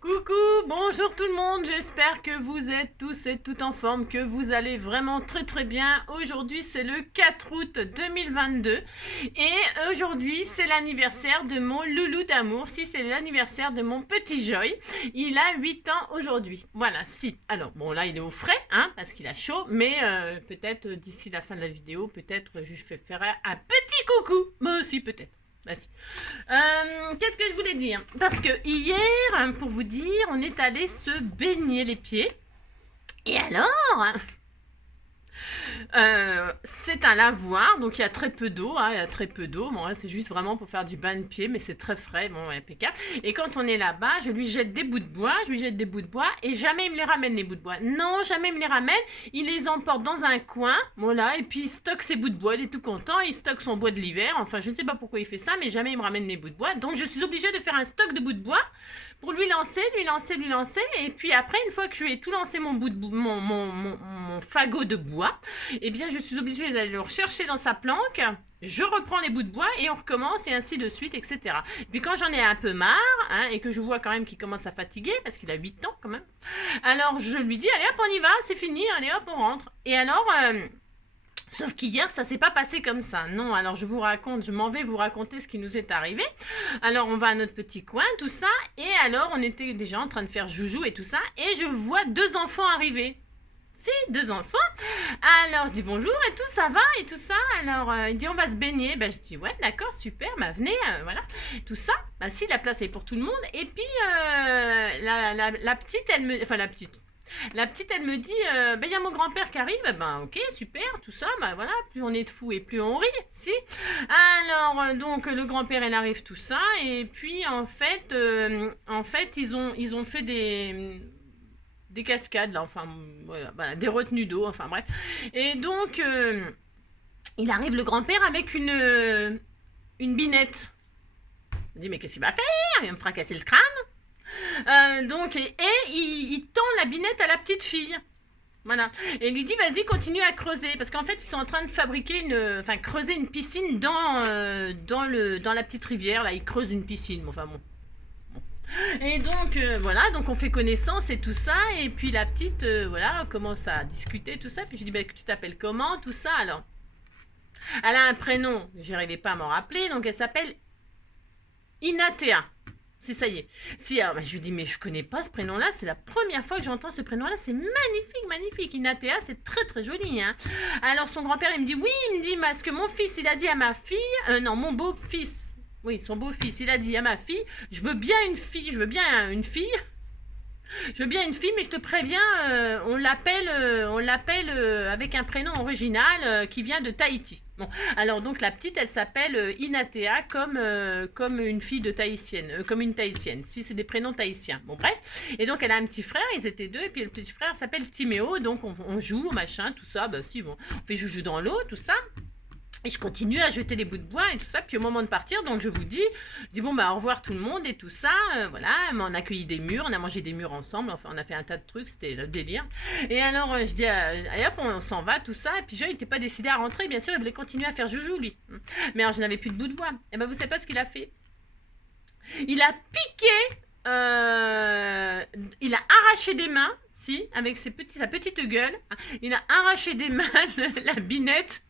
Coucou, bonjour tout le monde, j'espère que vous êtes tous et toutes en forme, que vous allez vraiment très bien. Aujourd'hui c'est le 4 août 2022 et aujourd'hui c'est l'anniversaire de mon loulou d'amour, si c'est l'anniversaire de mon petit Joy, il a 8 ans aujourd'hui, voilà, si. Alors bon là il est au frais, hein, parce qu'il a chaud, mais peut-être d'ici la fin de la vidéo, peut-être je lui fais faire un petit coucou, moi aussi peut-être. Bah, si. Qu'est-ce que je voulais dire? Parce que hier, pour vous dire, on est allé se baigner les pieds. Et alors, c'est un lavoir, donc il y a très peu d'eau, hein, il y a très peu d'eau. Bon, c'est juste vraiment pour faire du bain de pied, mais c'est très frais, bon, impeccable. Et quand on est là-bas, je lui jette des bouts de bois, et jamais il me les ramène, les bouts de bois. Non, jamais il me les ramène, il les emporte dans un coin, voilà, et puis il stocke ses bouts de bois, il est tout content, il stocke son bois de l'hiver, enfin, je ne sais pas pourquoi il fait ça, mais jamais il me ramène mes bouts de bois, donc je suis obligée de faire un stock de bouts de bois pour lui lancer, et puis après, une fois que je lui ai tout lancé mon fagot de bois, eh bien je suis obligée d'aller le rechercher dans sa planque, je reprends les bouts de bois et on recommence et ainsi de suite, etc. Et puis quand j'en ai un peu marre, hein, et que je vois quand même qu'il commence à fatiguer, parce qu'il a 8 ans quand même, alors je lui dis, allez hop, on y va, c'est fini, allez hop, on rentre. Et alors... sauf qu'hier, ça s'est pas passé comme ça. Non, alors je m'en vais vous raconter ce qui nous est arrivé. Alors on va à notre petit coin, tout ça, et alors on était déjà en train de faire joujou et tout ça, et je vois deux enfants arriver. Si, deux enfants. Alors je dis bonjour et tout, ça va et tout ça. Alors il dit on va se baigner. Ben je dis ouais d'accord, super, bah venez, voilà. Tout ça, bah si la place est pour tout le monde. Et puis la petite, la petite, elle me dit, ben il y a mon grand-père qui arrive, ben ok, super, tout ça, ben voilà, plus on est de fous et plus on rit, si. Alors, donc, le grand-père, elle arrive, tout ça, et puis, en fait, ils ont fait des cascades, là, enfin, voilà, des retenues d'eau, enfin, bref. Et donc, il arrive, le grand-père, avec une binette. Je dis, mais qu'est-ce qu'il va faire? Il va me fracasser le crâne. Donc, il tend la binette à la petite fille. Voilà. Et il lui dit, vas-y, continue à creuser. Parce qu'en fait, ils sont en train de creuser une piscine dans la petite rivière. Là, ils creusent une piscine. Enfin, bon. Et donc, voilà, donc on fait connaissance et tout ça. Et puis la petite, voilà, commence à discuter, tout ça. Puis je dis, bah, tu t'appelles comment, tout ça, alors. Elle a un prénom, j'arrivais pas à m'en rappeler. Donc, elle s'appelle Inatea. Si ça y est. Si, alors, je lui dis, mais je connais pas ce prénom-là, c'est la première fois que j'entends ce prénom-là, c'est magnifique, magnifique. Inatea, c'est très joli, hein. Alors son grand-père, il me dit, oui, il me dit, parce que mon fils, il a dit à ma fille, non, mon beau-fils, oui, son beau-fils, il a dit à ma fille, je veux bien une fille, mais je te préviens, on l'appelle avec un prénom original qui vient de Tahiti. Bon, alors donc la petite, elle s'appelle Inatea comme une fille de tahitienne, comme une tahitienne. Si c'est des prénoms tahitiens. Bon bref. Et donc elle a un petit frère, ils étaient deux, et puis le petit frère s'appelle Timéo. Donc on joue, machin, tout ça. Bah si bon, on fait joujou dans l'eau, tout ça. Et je continue à jeter des bouts de bois et tout ça. Puis au moment de partir, donc je dis bon bah au revoir tout le monde et tout ça. Voilà, on a accueilli des murs, on a mangé des murs ensemble. Enfin, on a fait un tas de trucs, c'était le délire. Et alors je dis allez hop, on s'en va, tout ça. Et puis Joe, il n'était pas décidé à rentrer, bien sûr, il voulait continuer à faire joujou lui. Mais alors je n'avais plus de bouts de bois. Et ben vous savez pas ce qu'il a fait? Il a piqué, il a arraché des mains. Si, avec sa petite gueule, il a arraché des mains la binette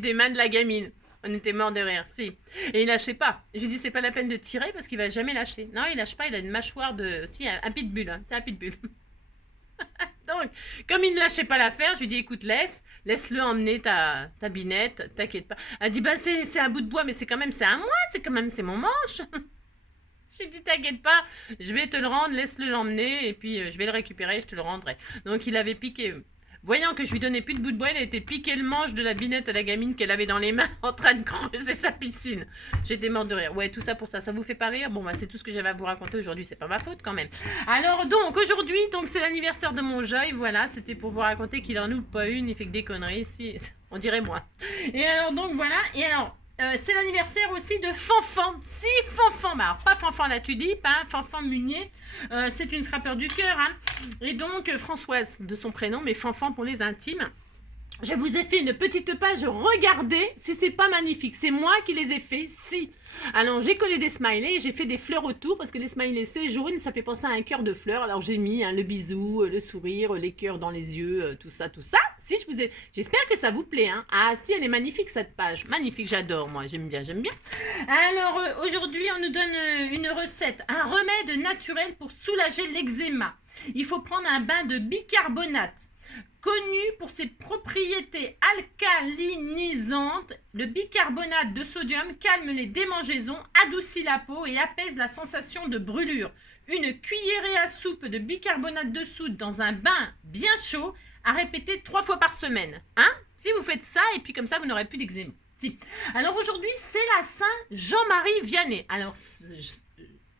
des mains de la gamine. On était mort de rire, si. Et il lâchait pas. Je lui dis, c'est pas la peine de tirer parce qu'il va jamais lâcher. Non, il lâche pas, il a une mâchoire de... Si, un pitbull, hein, c'est un pitbull. Donc, comme il ne lâchait pas l'affaire, je lui dis, écoute, laisse-le emmener ta binette, t'inquiète pas. Elle dit, bah c'est un bout de bois, mais c'est à moi, c'est mon manche. Je lui dis, t'inquiète pas, je vais te le rendre, laisse-le l'emmener, et puis je vais le récupérer, je te le rendrai. Donc il avait piqué, voyant que je lui donnais plus de bout de bois, il a été piqué le manche de la binette à la gamine qu'elle avait dans les mains en train de creuser sa piscine. J'étais morte de rire. Ouais, tout ça pour ça, ça vous fait pas rire? Bon, bah c'est tout ce que j'avais à vous raconter aujourd'hui, c'est pas ma faute quand même. Alors donc, aujourd'hui, c'est l'anniversaire de mon Joy, voilà, c'était pour vous raconter qu'il en loupe pas une, il fait que des conneries, si, on dirait moi. Et alors donc, voilà, et alors... c'est l'anniversaire aussi de Fanfan. Si, Fanfan, bah, pas Fanfan la tulipe, hein, Fanfan Munier, c'est une scrapper du cœur. Hein. Et donc, Françoise de son prénom, mais Fanfan pour les intimes. Je vous ai fait une petite page, regardez si c'est pas magnifique. C'est moi qui les ai fait, si. Alors j'ai collé des smileys, j'ai fait des fleurs autour parce que les smileys c'est jaune, ça fait penser à un cœur de fleurs. Alors j'ai mis le bisou, le sourire, les cœurs dans les yeux, tout ça, tout ça. Si je vous ai, j'espère que ça vous plaît. Hein. Ah si, elle est magnifique cette page, magnifique, j'adore moi, j'aime bien, j'aime bien. Alors aujourd'hui on nous donne une recette, un remède naturel pour soulager l'eczéma. Il faut prendre un bain de bicarbonate. Connu pour ses propriétés alcalinisantes, le bicarbonate de sodium calme les démangeaisons, adoucit la peau et apaise la sensation de brûlure. Une cuillerée à soupe de bicarbonate de soude dans un bain bien chaud à répéter 3 fois par semaine. Hein? Si vous faites ça, et puis comme ça, vous n'aurez plus d'eczéma. Si. Alors aujourd'hui, c'est la Saint Jean-Marie Vianney. Alors,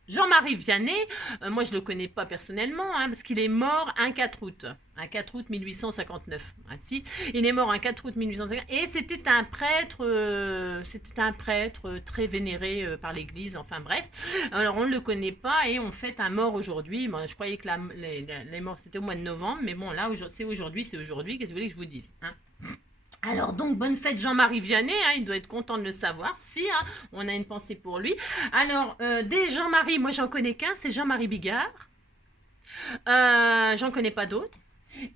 Jean-Marie Vianney, moi je ne le connais pas personnellement, hein, parce qu'il est mort un 4 août. Un 4 août 1859. Ah, si. Il est mort un 4 août 1859. Et c'était un prêtre très vénéré par l'Église, enfin bref. Alors on ne le connaît pas et on fête un mort aujourd'hui. Bon, je croyais que les morts c'était au mois de novembre, mais bon là c'est aujourd'hui, Qu'est-ce que vous voulez que je vous dise, hein? Alors donc, bonne fête Jean-Marie Vianney, hein, il doit être content de le savoir, si, hein, on a une pensée pour lui. Alors, des Jean-Marie, moi j'en connais qu'un, c'est Jean-Marie Bigard. J'en connais pas d'autres.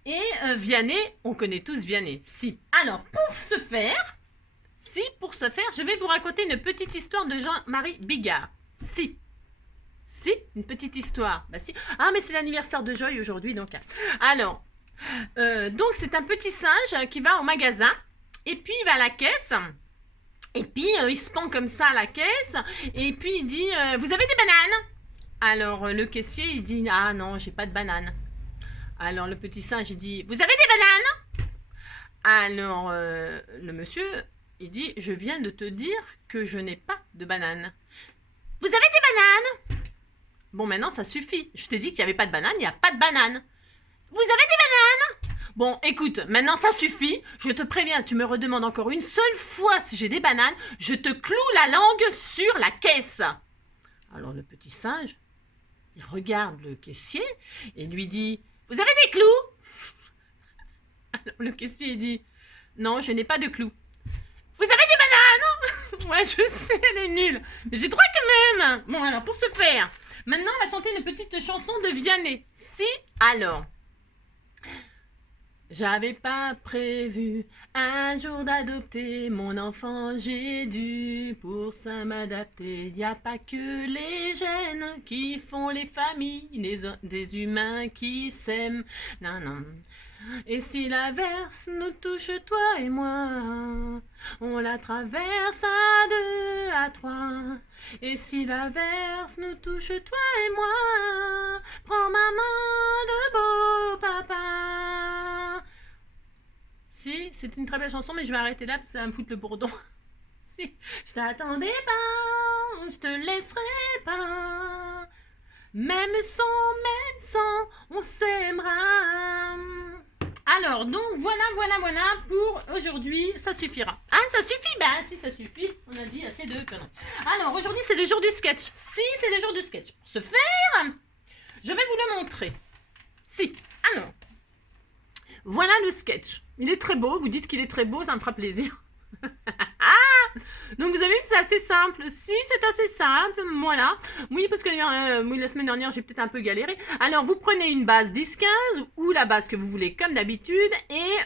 Et Vianney, on connaît tous Vianney, si. Alors, pour ce faire, je vais vous raconter une petite histoire de Jean-Marie Bigard. Si, une petite histoire. Bah si. Ah, mais c'est l'anniversaire de Joy aujourd'hui, donc. Alors... donc c'est un petit singe qui va au magasin et puis il va à la caisse et puis il se pend comme ça à la caisse et puis il dit vous avez des bananes? Alors le caissier il dit ah non j'ai pas de bananes. Alors le petit singe il dit vous avez des bananes? Alors le monsieur il dit je viens de te dire que je n'ai pas de bananes. Vous avez des bananes? Bon maintenant ça suffit, je t'ai dit qu'il n'y avait pas de bananes, il n'y a pas de bananes. Vous avez des bananes? Bon, écoute, maintenant ça suffit. Je te préviens, tu me redemandes encore une seule fois si j'ai des bananes, je te cloue la langue sur la caisse. Alors le petit singe, il regarde le caissier et lui dit « Vous avez des clous ?» Alors le caissier il dit « Non, je n'ai pas de clous. » « Vous avez des bananes? Ouais, je sais, elle est nulle. Mais j'ai droit quand même. Bon, alors pour ce faire, maintenant on va chanter une petite chanson de Vianney. Si, alors... J'avais pas prévu un jour d'adopter mon enfant, j'ai dû pour ça m'adapter. Y a pas que les gènes qui font les familles, des humains qui s'aiment. Non, non. Et si l'averse nous touche, toi et moi, on la traverse à 2, à 3. Et si l'averse nous touche, toi et moi, prends ma main de beau papa. Si, c'est une très belle chanson, mais je vais arrêter là parce que ça va me foutre le bourdon. Si, je t'attendais pas, je te laisserai pas. Même sans, on s'aimera. Alors, donc, voilà pour aujourd'hui. Ça suffira. Ah, ça suffit? Ben, si ça suffit, on a dit assez de conneries. Alors, aujourd'hui, c'est le jour du sketch. Si, c'est le jour du sketch. Pour ce faire, je vais vous le montrer. Si, alors, voilà le sketch. Il est très beau. Vous dites qu'il est très beau, ça me fera plaisir. Donc vous avez vu, c'est assez simple. Si, c'est assez simple, voilà. Oui, parce que oui, la semaine dernière, j'ai peut-être un peu galéré. Alors, vous prenez une base 10-15 ou la base que vous voulez comme d'habitude et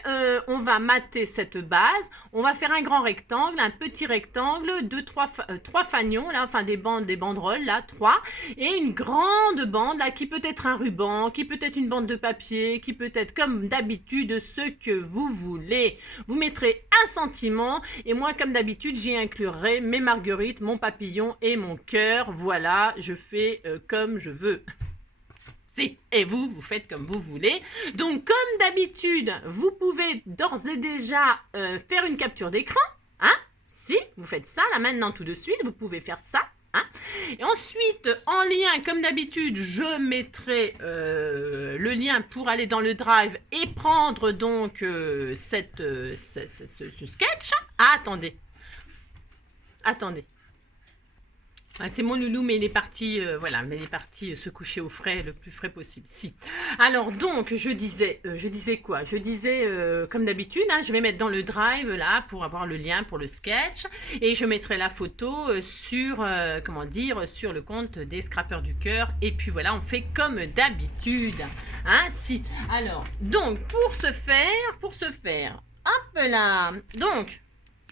on va mater cette base. On va faire un grand rectangle, un petit rectangle, trois fanions, là, enfin des banderoles, là, 3. Et une grande bande, là, qui peut être un ruban, qui peut être une bande de papier, qui peut être comme d'habitude ce que vous voulez. Vous mettrez un sentiment et moi, comme d'habitude, j'y inclurai mes marguerites, mon papillon et mon cœur. Voilà, je fais comme je veux. Si, et vous faites comme vous voulez. Donc, comme d'habitude, vous pouvez d'ores et déjà faire une capture d'écran. Hein? Si, vous faites ça, là, maintenant, tout de suite, vous pouvez faire ça. Hein? Et ensuite, en lien, comme d'habitude, je mettrai le lien pour aller dans le drive et prendre donc ce sketch. Ah, attendez. Ah, c'est mon loulou, mais il est parti, voilà, mais il est parti se coucher au frais, le plus frais possible. Si. Alors donc, je disais quoi? Je disais, comme d'habitude, hein, je vais mettre dans le drive là pour avoir le lien pour le sketch, et je mettrai la photo sur, comment dire, sur le compte des Scrappers du cœur. Et puis voilà, on fait comme d'habitude, hein? Si. Alors, donc pour ce faire, hop là. Donc.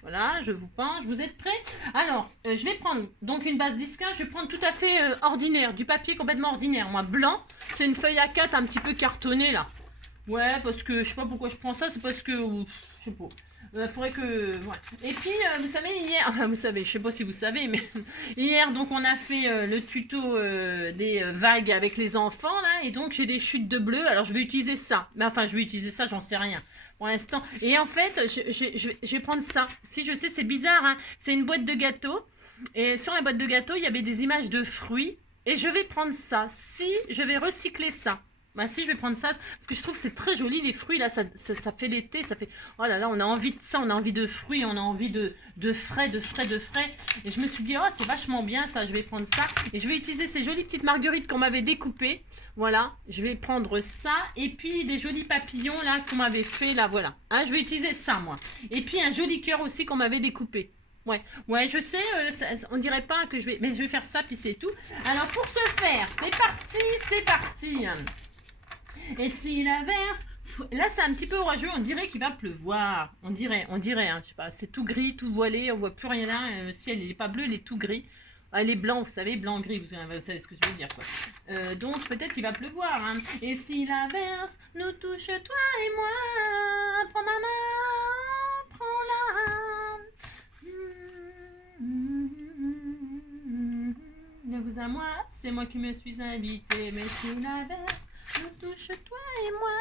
Voilà, je vous penche. Vous êtes prêts? Alors, je vais prendre donc une base disquin. Je vais prendre tout à fait ordinaire, du papier complètement ordinaire. Moi, blanc, c'est une feuille A4 un petit peu cartonnée là. Ouais, parce que je sais pas pourquoi je prends ça. C'est parce que, je sais pas. Faudrait que. Ouais. Et puis, vous savez, hier, enfin, vous savez, je sais pas si vous savez, mais hier, donc, on a fait le tuto des vagues avec les enfants là, et donc j'ai des chutes de bleu. Alors, je vais utiliser ça. Mais enfin, je vais utiliser ça, j'en sais rien pour l'instant. Et en fait, je vais prendre ça. Si je sais, c'est bizarre, hein. C'est une boîte de gâteaux. Et sur la boîte de gâteaux, il y avait des images de fruits. Et je vais prendre ça. Si je vais recycler ça. Bah si, je vais prendre ça. Parce que je trouve que c'est très joli, les fruits. Là, ça fait l'été. Ça fait... Oh là là, on a envie de ça. On a envie de fruits. On a envie de frais. Et je me suis dit, oh, c'est vachement bien ça. Je vais prendre ça. Et je vais utiliser ces jolies petites marguerites qu'on m'avait découpées. Voilà, je vais prendre ça. Et puis des jolis papillons là qu'on m'avait fait là, voilà. Hein, je vais utiliser ça moi. Et puis un joli cœur aussi qu'on m'avait découpé. Ouais, je sais, on dirait pas que je vais... Mais je vais faire ça, puis c'est tout. Alors pour ce faire, c'est parti. Et si la verse... Là, c'est un petit peu orageux, on dirait qu'il va pleuvoir. On dirait, hein, je sais pas, c'est tout gris, tout voilé, on voit plus rien là. Le ciel, il est pas bleu, il est tout gris. Elle est blanc, vous savez, blanc-gris, vous savez ce que je veux dire, quoi. Donc, peut-être il va pleuvoir, hein. Et si la verse nous touche, toi et moi, prends ma main, prends-la. De vous à moi, c'est moi qui me suis invité, mais si la verse nous touche, toi et moi,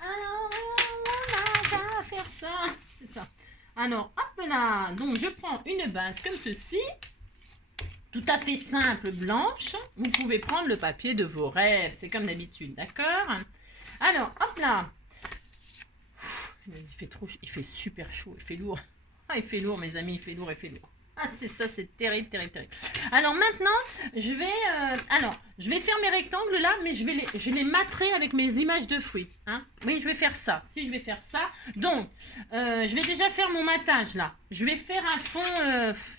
alors on n'a qu'à faire ça. C'est ça. Alors, hop là, donc je prends une base comme ceci. Tout à fait simple, blanche. Vous pouvez prendre le papier de vos rêves. C'est comme d'habitude, d'accord? Alors, hop là. Il fait trop, il fait super chaud, il fait lourd. Ah, il fait lourd, mes amis, il fait lourd. Ah, c'est ça, c'est terrible. Alors maintenant, je vais faire mes rectangles là, mais je les mâtrer avec mes images de fruits. Hein. Oui, je vais faire ça. Si je vais faire ça, donc, je vais déjà faire mon matage là. Je vais faire un fond,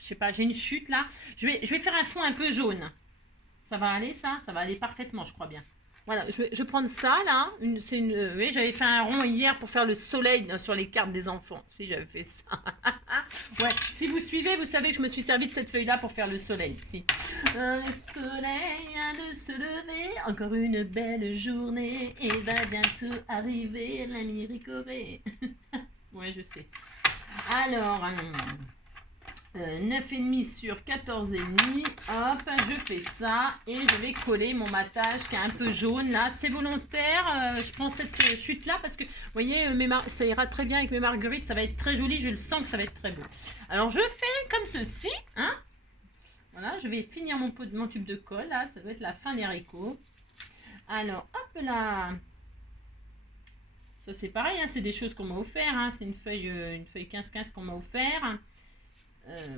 je sais pas, j'ai une chute là. Je vais faire un fond un peu jaune. Ça va aller ça? Ça va aller parfaitement, je crois bien. Voilà, je vais prendre ça là. Oui, j'avais fait un rond hier pour faire le soleil sur les cartes des enfants. Si j'avais fait ça. Ouais, si vous suivez, vous savez que je me suis servi de cette feuille là pour faire le soleil. Si. Le soleil vient de se lever, encore une belle journée et va bientôt arriver l'ami Ricoré. Ouais, je sais. Alors. 9,5 sur 14,5, hop, je fais ça et je vais coller mon matage qui est un peu jaune là, c'est volontaire, je prends cette chute là parce que, vous voyez, ça ira très bien avec mes marguerites, ça va être très joli, je le sens que ça va être très beau. Alors je fais comme ceci, hein, voilà, je vais finir mon tube de colle là, ça doit être la fin des haricots. Alors, hop là, ça c'est pareil, hein, c'est des choses qu'on m'a offert, hein, c'est une feuille 15-15 qu'on m'a offert.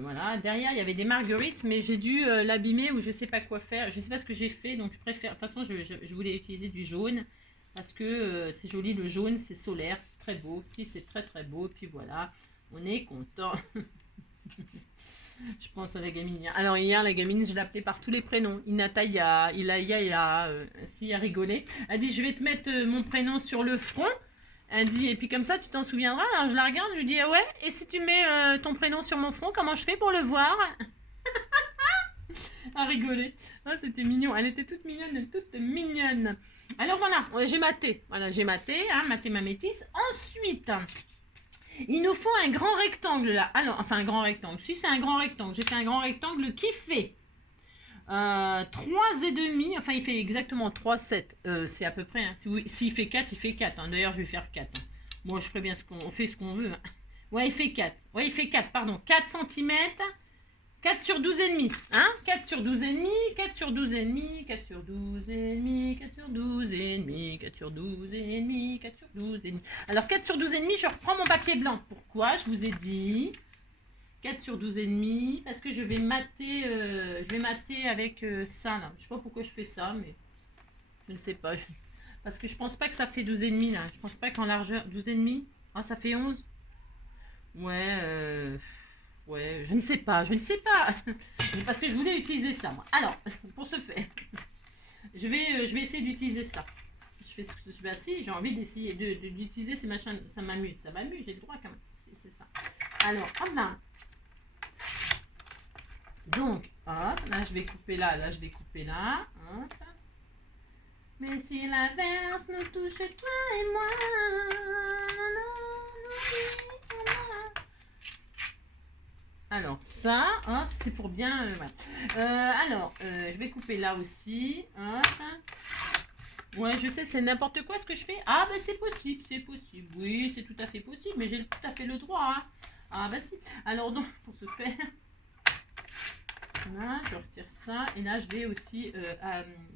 Voilà, derrière il y avait des marguerites, mais j'ai dû l'abîmer ou je sais pas quoi faire. Je sais pas ce que j'ai fait, donc je préfère. De toute façon, je voulais utiliser du jaune parce que c'est joli le jaune, c'est solaire, c'est très beau. Si, c'est très beau. Puis voilà, on est content. Je pense à la gamine. Alors hier, la gamine, je l'appelais par tous les prénoms. Inataya, Ilaya, si elle rigolait. Elle dit, je vais te mettre mon prénom sur le front. Elle dit, et puis comme ça, tu t'en souviendras. Alors je la regarde, je lui dis, ah ouais, et si tu mets ton prénom sur mon front, comment je fais pour le voir? À rigoler. Ah, c'était mignon. Elle était toute mignonne. Alors voilà, j'ai maté. Voilà, j'ai maté ma métisse. Ensuite, il nous faut un grand rectangle là. Alors, enfin un grand rectangle. Si c'est un grand rectangle, j'ai fait un grand rectangle qui fait 3,5, enfin il fait exactement 3,7, c'est à peu près, hein. S'il fait 4, il fait 4, hein. D'ailleurs je vais faire 4, hein. Moi je ferai bien on fait ce qu'on veut, hein. Ouais, il fait 4, ouais, il fait 4, pardon, 4 cm, 4 sur 12,5, hein, 4 sur 12,5, 4 sur 12,5, 4 sur 12,5, 4 sur 12,5, 4 sur 12,5, 4 sur 12,5. Alors 4 sur 12,5, je reprends mon papier blanc. Pourquoi? Je vous ai dit 4 sur 12 et demi. Parce que je vais mater avec ça, là. Je sais pas pourquoi je fais ça, mais je ne sais pas. Parce que je pense pas que ça fait 12 et demi, là. Je pense pas qu'en largeur... 12 et demi. Ah, ça fait 11. Ouais, ouais, je ne sais pas, je ne sais pas. Parce que je voulais utiliser ça, moi. Alors, pour ce faire, je vais essayer d'utiliser ça. Je fais ce que je fais si j'ai envie d'essayer d'utiliser ces machins. Ça m'amuse, j'ai le droit quand même. C'est ça. Alors, hop là. Donc, hop, là je vais couper là je vais couper là. Hop. Mais si l'averse nous touche, toi et moi. Alors ça, hop, c'était pour bien. Voilà. Je vais couper là aussi. Hop. Ouais, je sais, c'est n'importe quoi ce que je fais. Ah, ben c'est possible, c'est possible. Oui, c'est tout à fait possible, mais j'ai tout à fait le droit. Hein. Ah, bah si. Alors, donc, pour ce faire, là, je retire ça. Et là, je vais aussi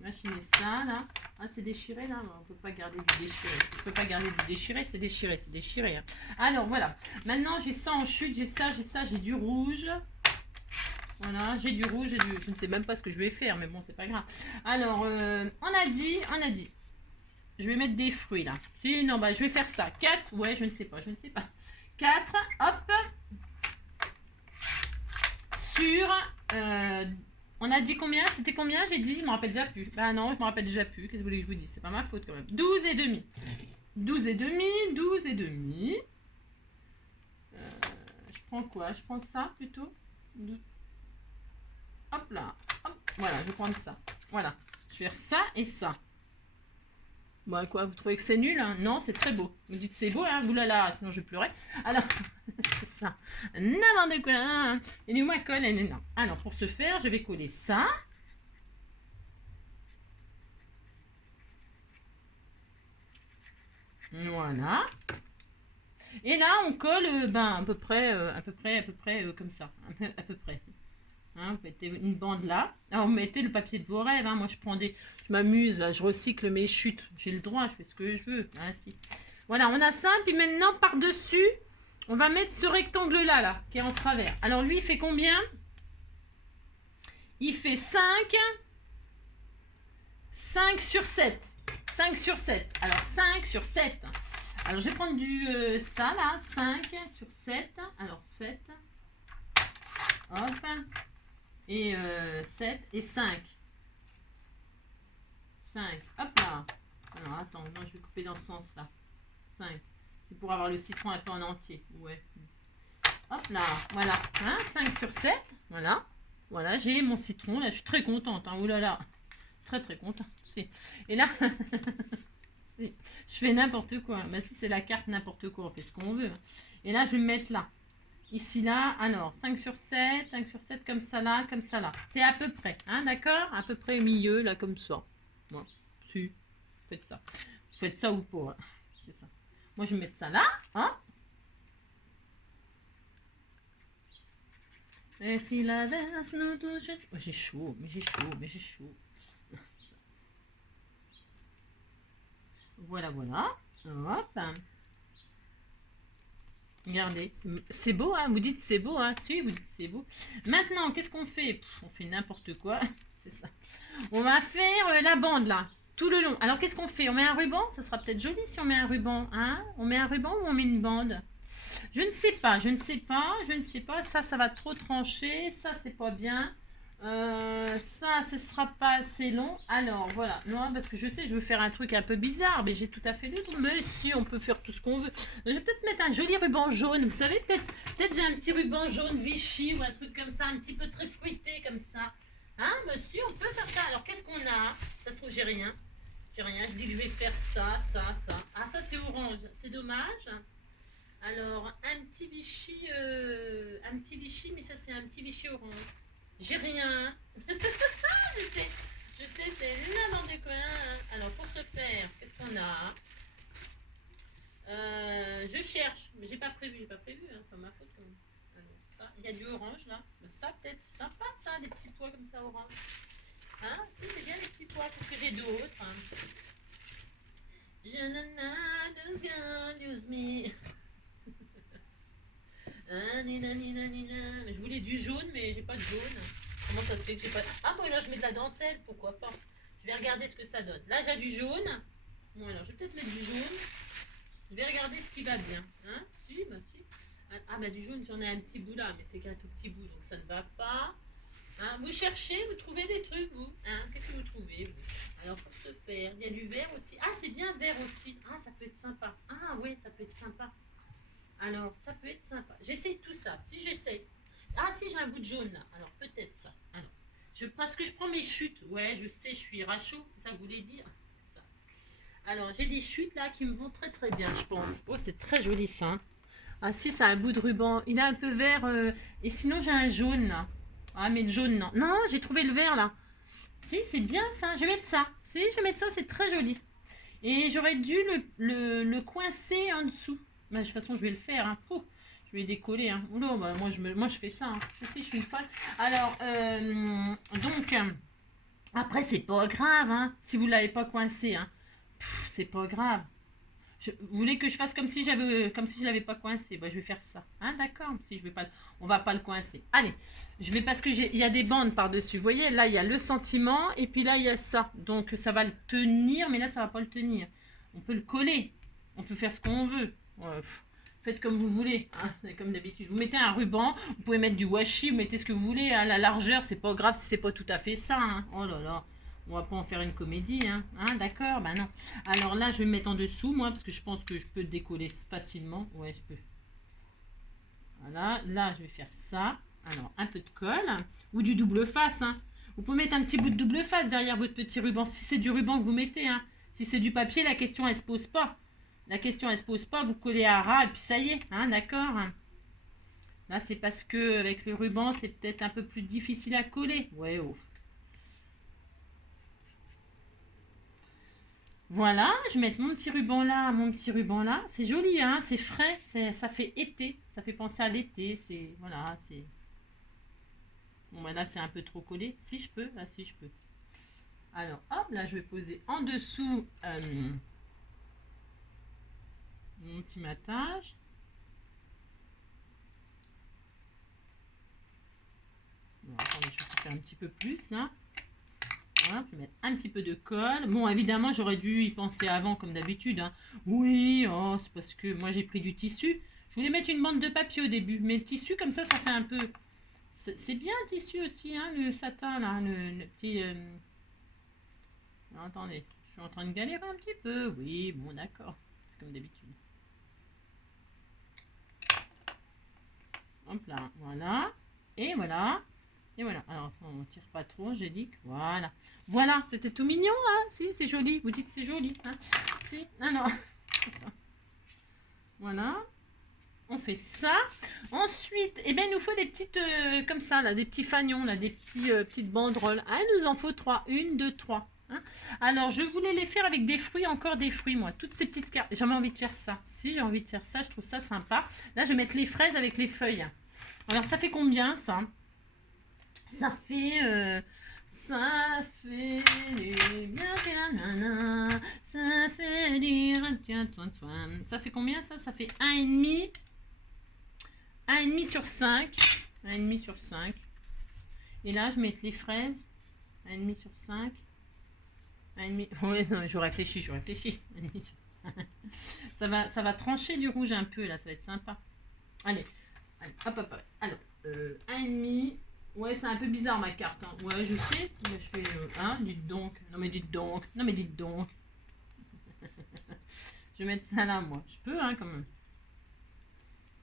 machiner ça, là. Ah, c'est déchiré, là. On ne peut pas garder du déchiré. Je ne peux pas garder du déchiré, c'est déchiré, c'est déchiré. Hein. Alors, voilà. Maintenant, j'ai ça en chute, j'ai ça, j'ai du rouge. Voilà, j'ai du rouge, je ne sais même pas ce que je vais faire, mais bon, c'est pas grave. Alors, on a dit, je vais mettre des fruits, là. Si, non, bah, je vais faire ça. 4, ouais, je ne sais pas. 4, hop. Sur, on a dit combien? C'était combien? J'ai dit, je me rappelle déjà plus. Bah non, je me rappelle déjà plus. Qu'est-ce que vous voulez que je vous dise? C'est pas ma faute quand même. 12 et demi. 12 et demi, 12 et demi. Je prends quoi? Je prends ça plutôt. Hop là. Hop. Voilà, je vais prendre ça. Voilà. Je vais faire ça et ça. Bon, quoi, vous trouvez que c'est nul hein? Non, c'est très beau. Vous dites c'est beau, hein? Oulala, sinon je pleurais. Alors, c'est ça. N'importe quoi. Hein? Elle est où ma colle? Elle est là. Alors, pour ce faire, je vais coller ça. Voilà. Et là, on colle ben, à peu près comme ça. À peu près. Hein, vous mettez une bande là. Alors, vous mettez le papier de vos rêves. Hein. Moi, je m'amuse là. Je recycle mes chutes. J'ai le droit. Je fais ce que je veux. Hein, si. Voilà, on a ça. Puis maintenant, par-dessus, on va mettre ce rectangle là, qui est en travers. Alors, lui, il fait combien? Il fait 5 sur 7. 5 sur 7. Alors, 5 sur 7. Alors, je vais prendre ça là. 5 sur 7. Alors, 7. Hop. Et 7 et 5. 5. Hop là. Alors, attends. Non, je vais couper dans ce sens-là. 5. C'est pour avoir le citron un peu en entier. Ouais. Hop là. Voilà. Hein, 5 sur 7. Voilà. Voilà, j'ai mon citron. Là, je suis très contente. Hein. Ouh là là. Très, très contente. Et là, je fais n'importe quoi. Bah, si c'est la carte n'importe quoi, on fait ce qu'on veut. Et là, je vais me mettre là. Ici, là, alors, 5 sur 7 comme ça, là, comme ça, là. C'est à peu près, hein, d'accord? À peu près au milieu, là, comme ça. Voilà. Si, faites ça. Vous faites ça ou pas, hein. C'est ça. Moi, je vais mettre ça là, hein? Et si la verse nous touche... Oh, j'ai chaud, mais j'ai chaud. Voilà, voilà. Hop. Regardez, c'est beau, hein? Vous dites c'est beau, hein? Si, vous dites c'est beau. Maintenant, qu'est-ce qu'on fait? On fait n'importe quoi. C'est ça. On va faire la bande, là, tout le long. Alors, qu'est-ce qu'on fait? On met un ruban? Ça sera peut-être joli si on met un ruban, hein? On met un ruban ou on met une bande? Je ne sais pas. Ça va trop trancher. Ça, c'est pas bien. Ça, ce sera pas assez long. Alors, voilà. Non, parce que je sais, je veux faire un truc un peu bizarre, mais j'ai tout à fait le droit. Mais si, on peut faire tout ce qu'on veut. Je vais peut-être mettre un joli ruban jaune. Vous savez, peut-être j'ai un petit ruban jaune Vichy ou un truc comme ça, un petit peu très fruité comme ça. Hein, monsieur, on peut faire ça. Alors, qu'est-ce qu'on a? Ça se trouve, j'ai rien. Je dis que je vais faire ça. Ah, ça, c'est orange. C'est dommage. Alors, un petit Vichy, mais ça, c'est un petit Vichy orange. J'ai rien. je sais, c'est n'importe quoi. Alors, pour ce faire, qu'est-ce qu'on a? Je cherche, mais j'ai pas prévu, hein, pas ma faute. Alors, ça, il y a du orange là. Ça, peut-être, c'est sympa ça, des petits pois comme ça orange. Hein? Si, c'est bien les petits pois, parce que j'ai d'autres. Hein. Mais je voulais du jaune, mais j'ai pas de jaune. Comment ça se fait que j'ai pas... Ah, bon, là, je mets de la dentelle, pourquoi pas. Je vais regarder ce que ça donne. Là, j'ai du jaune. Bon, alors, je vais peut-être mettre du jaune. Je vais regarder ce qui va bien. Hein? Si, bah si. Ah, bah du jaune, j'en ai un petit bout là, mais c'est qu'un tout petit bout, donc ça ne va pas. Hein? Vous cherchez, vous trouvez des trucs, vous. Hein? Qu'est-ce que vous trouvez, vous? Alors, pour ce faire, il y a du vert aussi. Ah, c'est bien vert aussi. Ah, ça peut être sympa. Ah, oui, ça peut être sympa. Alors, ça peut être sympa. J'essaye tout ça. Si j'essaye. Ah, si j'ai un bout de jaune là. Alors, peut-être ça. Alors, parce que je prends mes chutes. Ouais, je sais, je suis rachot. C'est ça que vous voulez dire? Ça. Alors, j'ai des chutes là qui me vont très très bien, je pense. Oh, c'est très joli ça. Hein. Ah, si, c'est un bout de ruban. Il est un peu vert. Et sinon, j'ai un jaune là. Ah, mais le jaune, non. Non, j'ai trouvé le vert là. Si, c'est bien ça. Je vais mettre ça. Si, je vais mettre ça, c'est très joli. Et j'aurais dû le coincer en dessous. Mais de toute façon, je vais le faire. Hein. Ouh, je vais décoller. Hein. Oula, bah, moi, je fais ça. Hein. Je suis une folle. Alors, donc, après, c'est pas grave. Hein, si vous ne l'avez pas coincé. Hein. C'est pas grave. Vous voulez que je fasse comme si je l'avais pas coincé. Bah, je vais faire ça. Hein, d'accord. Si je vais pas, on va pas le coincer. Allez, je vais parce que il y a des bandes par dessus. Vous voyez, là il y a le sentiment et puis là il y a ça. Donc ça va le tenir, mais là ça va pas le tenir. On peut le coller. On peut faire ce qu'on veut. Ouais, faites comme vous voulez. Hein, comme d'habitude. Vous mettez un ruban. Vous pouvez mettre du washi. Vous mettez ce que vous voulez. Hein, la largeur, c'est pas grave si c'est pas tout à fait ça. Hein. Oh là là. On va pas en faire une comédie, hein, d'accord, bah non. Alors là, je vais me mettre en dessous, moi, parce que je pense que je peux décoller facilement. Ouais, je peux. Voilà, là, je vais faire ça. Alors, un peu de colle, ou du double face, hein. Vous pouvez mettre un petit bout de double face derrière votre petit ruban, si c'est du ruban que vous mettez, hein. Si c'est du papier, la question, elle se pose pas. La question, elle se pose pas, vous collez à ras, et puis ça y est, hein, d'accord. Là, c'est parce que avec le ruban, c'est peut-être un peu plus difficile à coller. Ouais, oh. Voilà, je vais mettre mon petit ruban là, mon petit ruban là. C'est joli, hein, c'est frais, ça fait été, ça fait penser à l'été. C'est voilà, c'est. Bon, ben là c'est un peu trop collé. Si je peux, là si je peux. Alors hop, là je vais poser en dessous mon petit matage. Bon, attendez, je vais faire un petit peu plus là. Voilà, je vais mettre un petit peu de colle. Bon, évidemment, j'aurais dû y penser avant, comme d'habitude. Hein. Oui, oh, c'est parce que moi, j'ai pris du tissu. Je voulais mettre une bande de papier au début. Mais le tissu, comme ça fait un peu... C'est bien le tissu aussi, hein, le satin, là, le petit... Alors, attendez, je suis en train de galérer un petit peu. Oui, bon, d'accord. C'est comme d'habitude. Hop là, voilà. Et voilà. Et voilà, alors on tire pas trop, j'ai dit que voilà. Voilà, c'était tout mignon, hein. Si, c'est joli, vous dites c'est joli, hein. Si, non, c'est ça. Voilà, on fait ça. Ensuite, eh bien, il nous faut des petites, comme ça, là, des petits fagnons, là, des petites banderoles. Ah, il nous en faut 3, 1, 2, 3. Hein. Alors, je voulais les faire avec des fruits, encore des fruits, moi. Toutes ces petites cartes, j'avais envie de faire ça. Si, j'ai envie de faire ça, je trouve ça sympa. Là, je vais mettre les fraises avec les feuilles. Alors, ça fait combien, ça ? Ça fait bien c'est la nana, ça fait dire tiens toi. Ça fait combien ça? Ça fait 1,5 sur 5. 1,5 sur 5. Et là je mets les fraises. 1,5 sur 5. 1,5. Ouais, non, je réfléchis. ça va trancher du rouge un peu là, ça va être sympa. Allez, hop. Alors, 1,5. Ouais, c'est un peu bizarre ma carte. Hein. Ouais, je sais. Mais je fais. Hein, dites donc. Non, mais dites donc. Je vais mettre ça là, moi. Je peux, hein, quand même.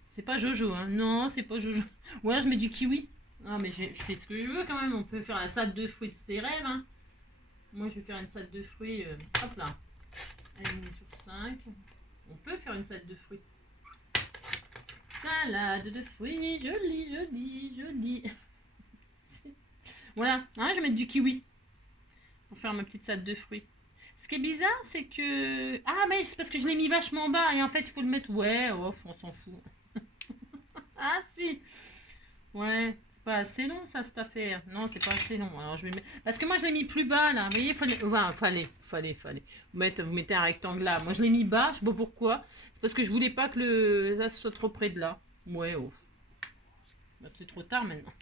C'est pas Jojo, hein. Non, c'est pas Jojo. Ouais, je mets du kiwi. Non, mais je fais ce que je veux quand même. On peut faire la salade de fruits de ses rêves. Hein. Moi, je vais faire une salade de fruits. Hop là. 1,5 sur 5. On peut faire une salade de fruits. Salade de fruits, jolie. Voilà, hein, je vais mettre du kiwi pour faire ma petite salade de fruits. Ce qui est bizarre, c'est que... Ah, mais c'est parce que je l'ai mis vachement bas et en fait, il faut le mettre... Ouais, oh, on s'en fout. Ah, si. Ouais, c'est pas assez long, ça, cette affaire. Non, c'est pas assez long. Alors, je vais mettre... Parce que moi, je l'ai mis plus bas, là. Vous voyez, fallait. Vous mettez un rectangle là. Moi, je l'ai mis bas, je sais pas pourquoi. C'est parce que je voulais pas que ça soit trop près de là. Ouais, oh. C'est trop tard maintenant.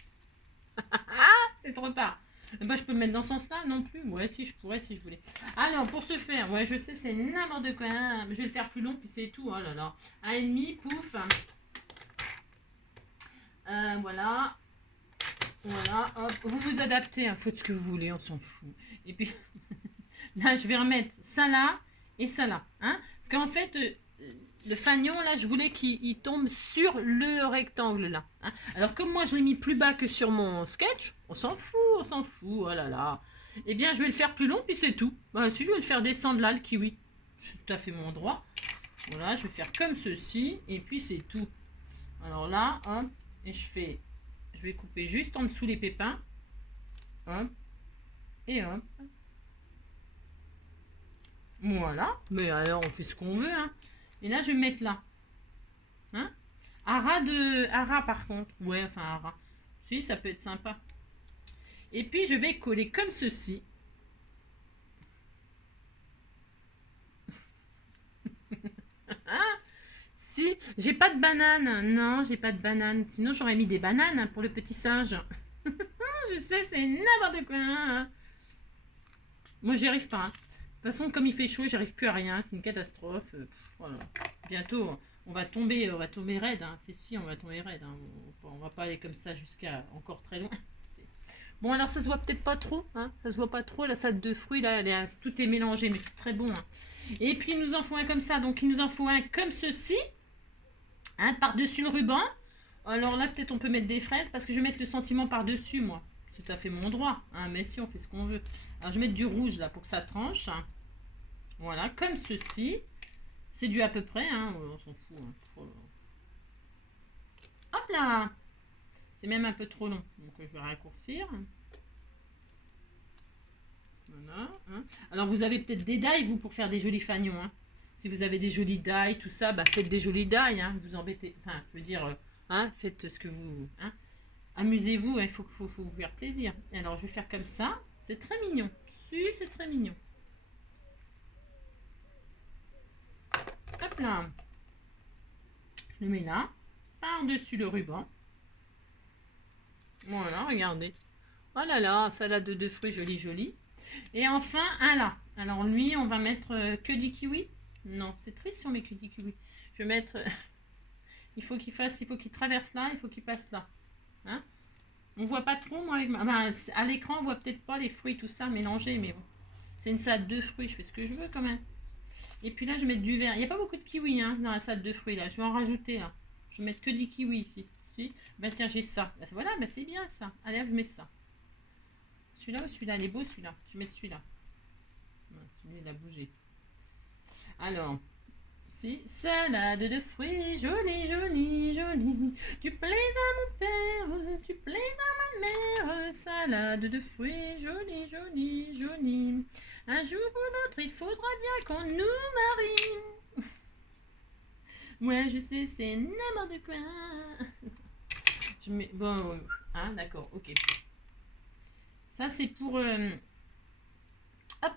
C'est trop tard. Bah, je peux me mettre dans ce sens-là non plus. Ouais, si je pourrais, si je voulais. Alors, pour ce faire, ouais, je sais, c'est n'importe quoi. Hein. Je vais le faire plus long, puis c'est tout. Oh là là. 1,5, pouf. Voilà. Voilà, hop. Vous vous adaptez, hein. Faites ce que vous voulez, on s'en fout. Et puis, là, je vais remettre ça là et ça là. Hein. Parce qu'en fait, le fanion, là, je voulais qu'il tombe sur le rectangle, là. Hein. Alors, comme moi, je l'ai mis plus bas que sur mon sketch, on s'en fout, on s'en fout, oh là là. Eh bien, je vais le faire plus long, puis c'est tout. Bah, si je vais le faire descendre là, le kiwi, c'est tout à fait mon droit. Voilà, je vais faire comme ceci, et puis c'est tout. Alors là, hop, et je vais couper juste en dessous les pépins. Hop, et hop. Voilà, mais alors on fait ce qu'on veut, hein. Et là, je vais mettre là. Hein? Ara par contre. Ouais, enfin ara. Si, ça peut être sympa. Et puis, je vais coller comme ceci. Si, j'ai pas de banane. Non, j'ai pas de banane. Sinon, j'aurais mis des bananes pour le petit singe. Je sais, c'est n'importe quoi. Moi, j'y arrive pas. De toute façon, comme il fait chaud, j'arrive plus à rien. C'est une catastrophe. Voilà. Bientôt, on va tomber raide. Hein. Si, on va tomber raide. Hein. On va pas aller comme ça jusqu'à encore très loin. Bon, alors ça se voit peut-être pas trop. Hein. Ça se voit pas trop. La salade de fruits, là, tout est mélangé, mais c'est très bon. Hein. Et puis, il nous en faut un comme ça. Donc, il nous en faut un comme ceci. Hein, par-dessus le ruban. Alors là, peut-être on peut mettre des fraises parce que je vais mettre le sentiment par-dessus, moi. C'est tout à fait mon droit. Hein, mais si, on fait ce qu'on veut. Alors, je vais mettre du rouge, là, pour que ça tranche. Voilà, comme ceci. C'est du à peu près, hein. On s'en fout. Hein. Hop là! C'est même un peu trop long. Donc, je vais raccourcir. Voilà. Hein. Alors, vous avez peut-être des dailles, vous, pour faire des jolis fanions. Hein. Si vous avez des jolies dailles, tout ça, bah, faites des jolies dailles. Hein. Vous embêtez. Enfin, je veux dire, hein, faites ce que vous... Hein. Amusez-vous, hein. Il faut vous faire plaisir. Alors, je vais faire comme ça. C'est très mignon. Si, c'est très mignon. Hop là. Je le mets là. Par-dessus le ruban. Voilà, regardez. Oh là là, salade de fruits, jolie, jolie. Et enfin, un là. Alors lui, on va mettre que du kiwi. Non, c'est triste si on met que du kiwi. Je vais mettre... il faut qu'il traverse là, il faut qu'il passe là. Hein? On voit pas trop, moi, avec à l'écran, on voit peut-être pas les fruits, tout ça mélangés, mais bon. C'est une salade de fruits, je fais ce que je veux quand même. Et puis là, je vais mettre du vert. Il n'y a pas beaucoup de kiwi hein, dans la salade de fruits, là. Je vais en rajouter, là. Je vais mettre que du kiwi ici. Si. Ben tiens, j'ai ça. Ben, voilà, ben, c'est bien ça. Allez, je mets ça. Celui-là ou celui-là? Il est beau, celui-là. Je vais mettre celui-là. Celui-là, il a bougé. Alors, si, salade de fruits, jolie, jolie, jolie. Tu plais à mon père, tu plais à ma mère. Salade de fruits, jolie, jolie, jolie. Un jour ou l'autre, il faudra bien qu'on nous marie. Ouais, je sais, c'est n'importe quoi. Je mets... Bon, hein, d'accord, ok. Ça, c'est pour... Hop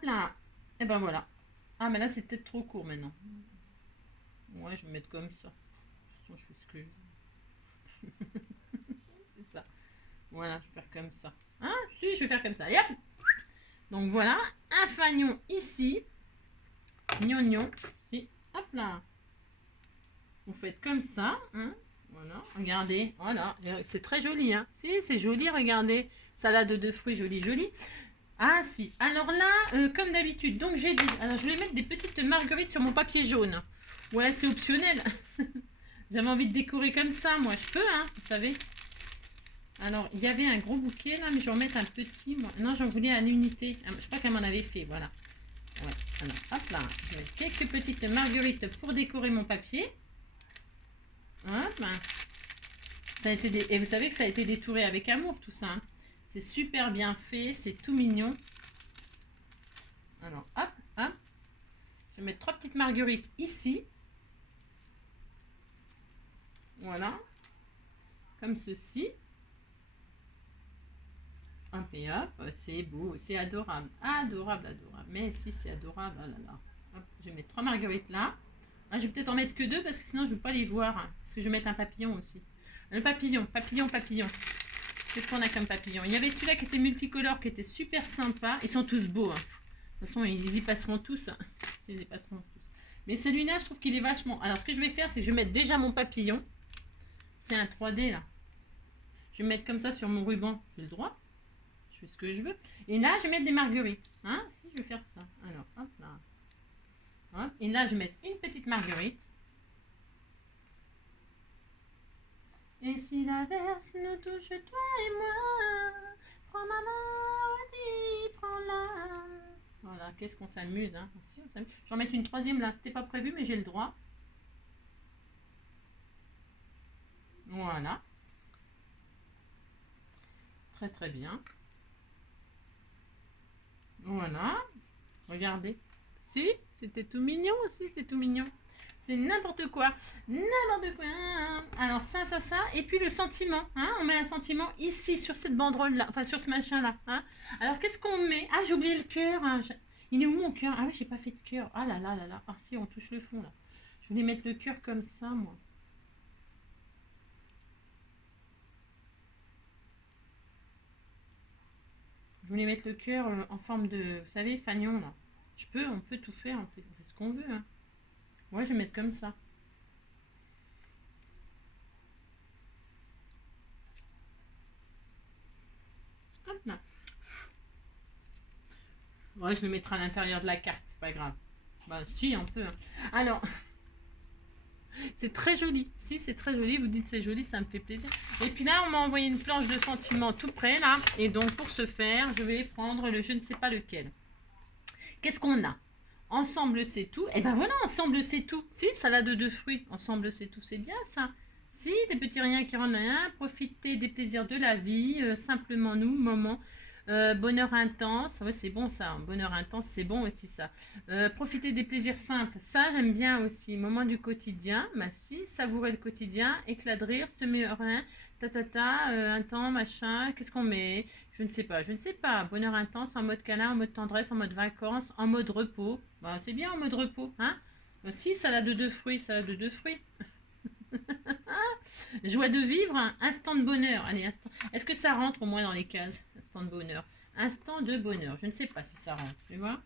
là. Et ben voilà. Ah, mais là, c'est peut-être trop court maintenant. Ouais, je vais mettre comme ça. De toute façon, je fais ce que je veux. C'est ça. Voilà, je vais faire comme ça. Hein? Si, je vais faire comme ça. Et hop. Donc voilà, un fanion ici. Gnognon. Si. Hop là. Vous faites comme ça. Hein? Voilà, regardez. Voilà. C'est très joli. Hein? Si, c'est joli, regardez. Salade de fruits, joli, joli. Ah si, alors là, comme d'habitude, donc j'ai dit, alors je vais mettre des petites marguerites sur mon papier jaune. Ouais, c'est optionnel. J'avais envie de décorer comme ça, moi, je peux, hein, vous savez. Alors, il y avait un gros bouquet là, mais je vais en mettre un petit. Moi. Non, j'en voulais une unité. Je crois qu'elle m'en avait fait, voilà. Ouais, alors, hop là, je vais mettre quelques petites marguerites pour décorer mon papier. Hop. Ça a été et vous savez que ça a été détouré avec amour, tout ça, hein. C'est super bien fait, c'est tout mignon. Alors, hop, hop. Je vais mettre 3 petites marguerites ici. Voilà. Comme ceci. Hop et hop. C'est beau, c'est adorable. Adorable, adorable. Mais si, c'est adorable. Oh là là. Hop, je vais mettre 3 marguerites là. Ah, je vais peut-être en mettre que 2 parce que sinon je ne vais pas les voir. Hein, parce que je vais mettre un papillon aussi. Le papillon, papillon, papillon. Qu'est-ce qu'on a comme papillon? Il y avait celui-là qui était multicolore, qui était super sympa. Ils sont tous beaux. Hein. De toute façon, ils y passeront tous. Hein. Ils y passeront tous. Mais celui-là, je trouve qu'il est vachement... Alors, ce que je vais faire, c'est que je vais mettre déjà mon papillon. C'est un 3D, là. Je vais mettre comme ça sur mon ruban. J'ai le droit. Je fais ce que je veux. Et là, je vais mettre des marguerites. Hein? Si, je vais faire ça. Alors, hop là. Hop. Et là, je vais mettre une petite marguerite. Et si la verse nous touche, toi et moi, prends ma main, dis, prends-la. Voilà, qu'est-ce qu'on s'amuse, hein. Si, on s'amuse. J'en mets une troisième là, c'était pas prévu, mais j'ai le droit. Voilà. Très très bien. Voilà. Regardez. Si, c'était tout mignon aussi, c'est tout mignon. C'est n'importe quoi. N'importe quoi. Alors ça. Et puis le sentiment. Hein, on met un sentiment ici, sur cette banderole-là. Enfin, sur ce machin-là. Hein. Alors, qu'est-ce qu'on met? Ah, j'ai oublié le cœur. Hein. Il est où mon cœur? Ah oui, j'ai pas fait de cœur. Ah là là là là. Ah si, on touche le fond là. Je voulais mettre le cœur comme ça, moi. Je voulais mettre le cœur en forme de, vous savez, fanion là. On peut tout faire, on fait ce qu'on veut. Hein. Ouais, je vais mettre comme ça. Hop là. Ouais, je le mettrai à l'intérieur de la carte, c'est pas grave. Bah si, un peu. Hein. Alors, c'est très joli. Si, c'est très joli. Vous dites c'est joli, ça me fait plaisir. Et puis là, on m'a envoyé une planche de sentiments tout près là. Et donc, pour ce faire, je vais prendre le je ne sais pas lequel. Qu'est-ce qu'on a? Ensemble, c'est tout. Et ben voilà, ensemble, c'est tout. Si, salade de fruits. Ensemble, c'est tout. C'est bien ça. Si, des petits riens qui rendent rien. Profitez des plaisirs de la vie. Simplement nous, moment. Bonheur intense, ouais, c'est bon ça. Bonheur intense, c'est bon aussi ça. Profiter des plaisirs simples, ça j'aime bien aussi. Moment du quotidien, bah si, savourer le quotidien, éclat de rire, semer rien, un temps, machin. Qu'est-ce qu'on met? Je ne sais pas, je ne sais pas. Bonheur intense, en mode câlin, en mode tendresse, en mode vacances, en mode repos. Bah c'est bien en mode repos, hein? Si, salade de fruits, salade de fruits. Joie de vivre, instant de bonheur. Allez, instant. Est-ce que ça rentre au moins dans les cases? Instant de bonheur. Instant de bonheur. Je ne sais pas si ça rentre. Tu vois?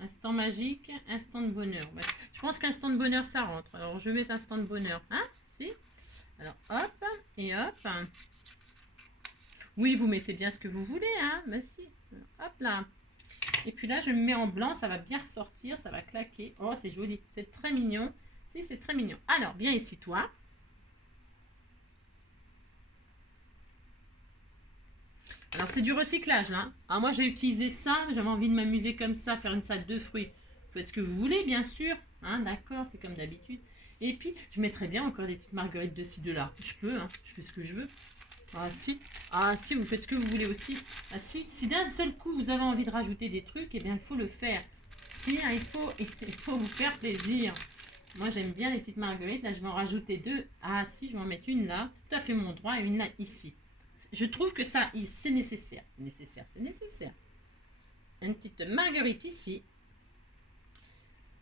Instant magique, instant de bonheur. Ouais. Je pense qu'instant de bonheur, ça rentre. Alors, je vais mettre instant de bonheur. Hein? Si? Alors, hop. Et hop. Oui, vous mettez bien ce que vous voulez. Hein? Ben si. Alors, hop là. Et puis là, je me mets en blanc. Ça va bien ressortir. Ça va claquer. Oh, c'est joli. C'est très mignon. Si, c'est très mignon. Alors, viens ici, toi. Alors c'est du recyclage là. Alors moi j'ai utilisé ça, j'avais envie de m'amuser comme ça, faire une salade de fruits. Vous faites ce que vous voulez bien sûr, hein, d'accord, c'est comme d'habitude. Et puis je mettrais bien encore des petites marguerites de ci, de là. Je peux, hein, je fais ce que je veux. Ah si, vous faites ce que vous voulez aussi. Ah si d'un seul coup vous avez envie de rajouter des trucs, eh bien il faut le faire. Si, hein, il faut vous faire plaisir. Moi j'aime bien les petites marguerites, là je vais en rajouter deux. Ah si, je vais en mettre une là, c'est tout à fait mon droit, et une là ici. Je trouve que ça, c'est nécessaire. C'est nécessaire, c'est nécessaire. Une petite marguerite ici.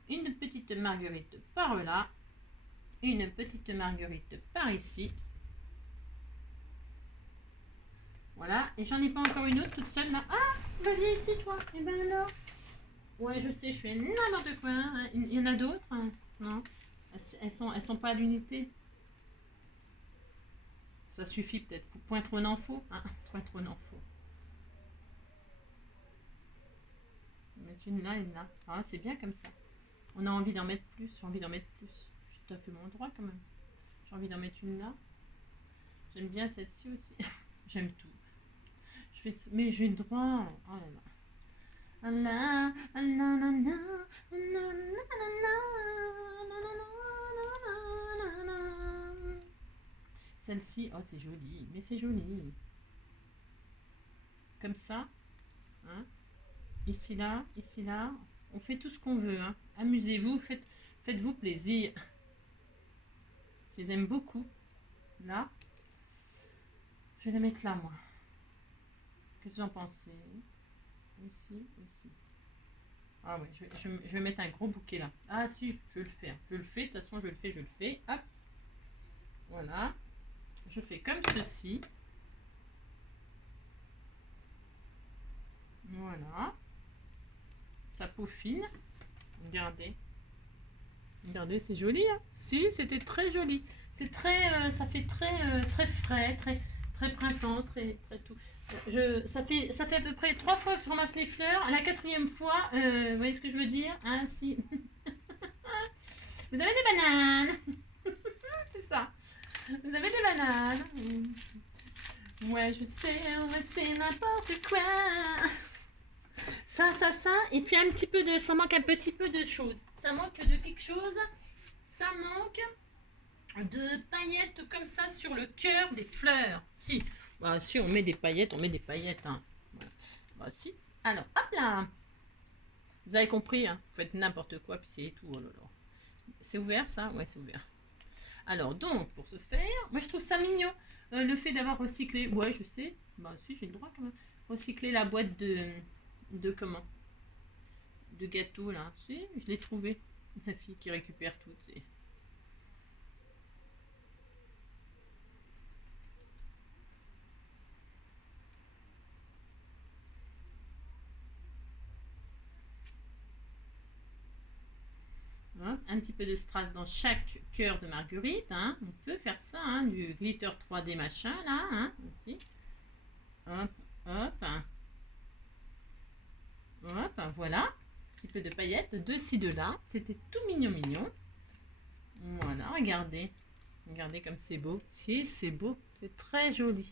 Une petite marguerite par là. Une petite marguerite par ici. Voilà. Et j'en ai pas encore une autre toute seule là. Ah, bah viens ici toi. Et ben alors. Ouais, je sais, je fais n'importe quoi. Hein. Il y en a d'autres hein. Non. Elles sont pas à l'unité. Ça suffit peut-être. Point trop n'en faut. Hein. Point trop n'en faut. Mettre une là, une là. Ah, c'est bien comme ça. On a envie d'en mettre plus. J'ai envie d'en mettre plus. J'ai tout à fait mon droit quand même. J'ai envie d'en mettre une là. J'aime bien celle-ci aussi. J'aime tout. Mais j'ai le droit. Oh là là. Celle-ci, oh c'est joli, mais c'est joli. Comme ça, hein. Ici là, on fait tout ce qu'on veut. Hein. Amusez-vous, faites-vous plaisir. Je les aime beaucoup. Là, je vais les mettre là, moi. Qu'est-ce que vous en pensez? Aussi. Ah ouais, je vais mettre un gros bouquet là. Ah si, je vais le faire. Je le fais, de toute façon je le fais. Hop. Voilà. je fais comme ceci. Voilà. Ça peaufine. Regardez. Regardez, c'est joli, hein? Si, c'était très joli. C'est très, ça fait très frais, très printemps, très tout. Ça fait à peu près 3 fois que je ramasse les fleurs. À la 4e fois, vous voyez ce que je veux dire? Hein, si. Vous avez des bananes. C'est ça. Vous avez des bananes. Ouais, je sais, ouais, c'est n'importe quoi. Ça. Et puis un petit peu de... Ça manque un petit peu de choses. Ça manque de quelque chose. Ça manque de paillettes comme ça sur le cœur des fleurs. Si. Bah, si on met des paillettes, Hein. Voilà. Bah, si. Alors, hop là. Vous avez compris, hein. Vous faites n'importe quoi, puis c'est tout. Oh là là. C'est ouvert, ça? Ouais, c'est ouvert. Alors, donc, pour ce faire, moi, je trouve ça mignon. Le fait d'avoir recyclé... Ouais, je sais. Bah, si, j'ai le droit, quand même. Recycler la boîte de comment? De gâteau, là. Si, je l'ai trouvé. La fille qui récupère tout, c'est... Hein, un petit peu de strass dans chaque cœur de marguerite. Hein. On peut faire ça, hein, du glitter 3D machin, là. Hein, ici. Hop, hop. Hop, voilà. Un petit peu de paillettes, de ci, de là. C'était tout mignon, mignon. Voilà, regardez. Regardez comme c'est beau. Si, c'est beau. C'est très joli.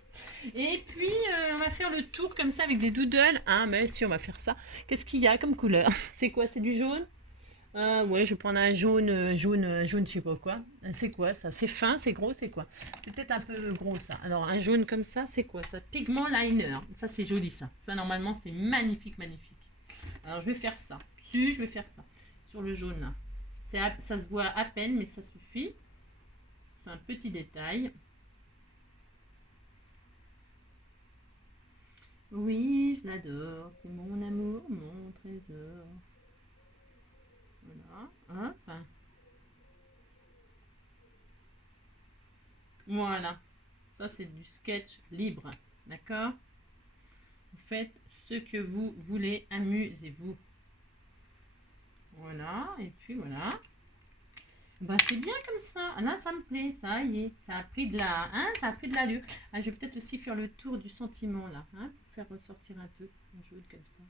Et puis, on va faire le tour comme ça avec des doodles. Hein, mais si, on va faire ça. Qu'est-ce qu'il y a comme couleur? C'est quoi? C'est du jaune? Ouais, je vais prendre un jaune, je sais pas quoi. C'est quoi ça? C'est fin, c'est gros, c'est quoi? C'est peut-être un peu gros ça. Alors, un jaune comme ça, c'est quoi ça? Pigment liner. Ça, c'est joli ça. Ça, normalement, c'est magnifique, magnifique. Alors, je vais faire ça. Si, je vais faire ça. Sur le jaune là. Ça se voit à peine, mais ça suffit. C'est un petit détail. Oui, je l'adore. C'est mon amour, mon trésor. Voilà. Hop. Voilà. Ça, c'est du sketch libre. D'accord? Vous faites ce que vous voulez. Amusez-vous. Voilà. Et puis, voilà. Bah, c'est bien comme ça. Là, ça me plaît. Ça y est. Ça a pris de la... Hein, ça a pris de l'allure. Ah, je vais peut-être aussi faire le tour du sentiment, là. Hein, pour faire ressortir un peu. Un jaune comme ça.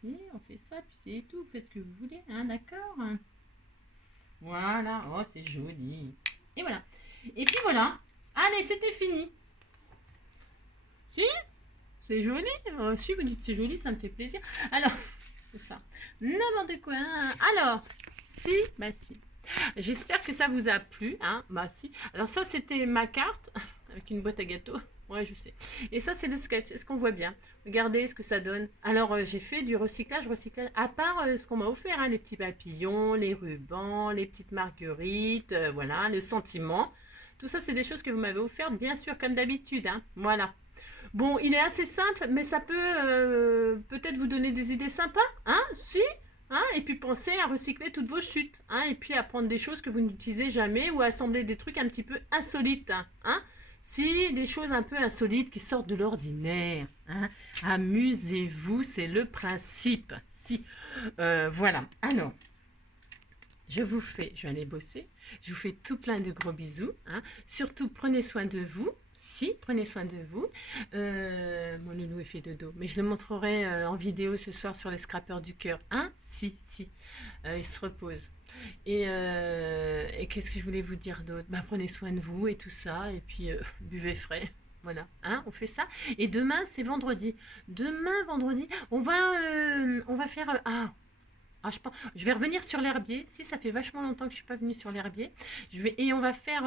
Si, on fait ça, puis c'est tout. Vous faites ce que vous voulez. Hein, d'accord? Voilà. Oh, c'est joli. Et voilà. Et puis voilà. Allez, c'était fini. Si? C'est joli. Si vous dites c'est joli, ça me fait plaisir. Alors, c'est ça. N'importe quoi. Alors, si, bah si. J'espère que ça vous a plu. Hein, bah si. Alors ça, c'était ma carte avec une boîte à gâteaux. Ouais, je sais. Et ça, c'est le sketch. Est-ce qu'on voit bien? Regardez ce que ça donne. Alors, j'ai fait du recyclage. À part ce qu'on m'a offert, hein, les petits papillons, les rubans, les petites marguerites, voilà, le sentiment. Tout ça, c'est des choses que vous m'avez offertes, bien sûr, comme d'habitude. Hein, voilà. Bon, il est assez simple, mais ça peut peut-être vous donner des idées sympas, hein? Si? Hein? Et puis pensez à recycler toutes vos chutes, hein? Et puis à prendre des choses que vous n'utilisez jamais ou à assembler des trucs un petit peu insolites, hein? Si, des choses un peu insolites qui sortent de l'ordinaire, hein? Amusez-vous, c'est le principe. Si, voilà. Alors, je vais aller bosser. Je vous fais tout plein de gros bisous, hein? Surtout, prenez soin de vous. Si, prenez soin de vous. Mon nounou est fait de dos, mais je le montrerai en vidéo ce soir sur les scrappers du cœur. Hein? Si. Il se repose. Et qu'est-ce que je voulais vous dire d'autre? Bah, prenez soin de vous et tout ça, et puis buvez frais. Voilà, hein, on fait ça. Et demain, c'est vendredi. Demain, vendredi, on va faire... je vais revenir sur l'herbier. Si, ça fait vachement longtemps que je ne suis pas venue sur l'herbier. Et on va faire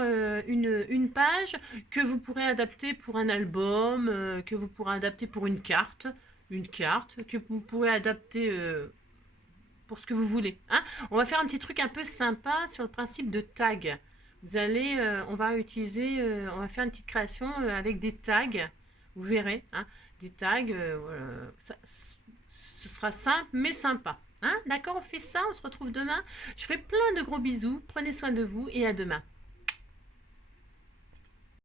une page que vous pourrez adapter pour un album, que vous pourrez adapter pour une carte, que vous pourrez adapter pour ce que vous voulez. Hein. On va faire un petit truc un peu sympa sur le principe de tag. On va on va faire une petite création avec des tags. Vous verrez, hein, des tags. Ce sera simple mais sympa. Hein, d'accord, on fait ça, on se retrouve demain. Je fais plein de gros bisous, prenez soin de vous et à demain.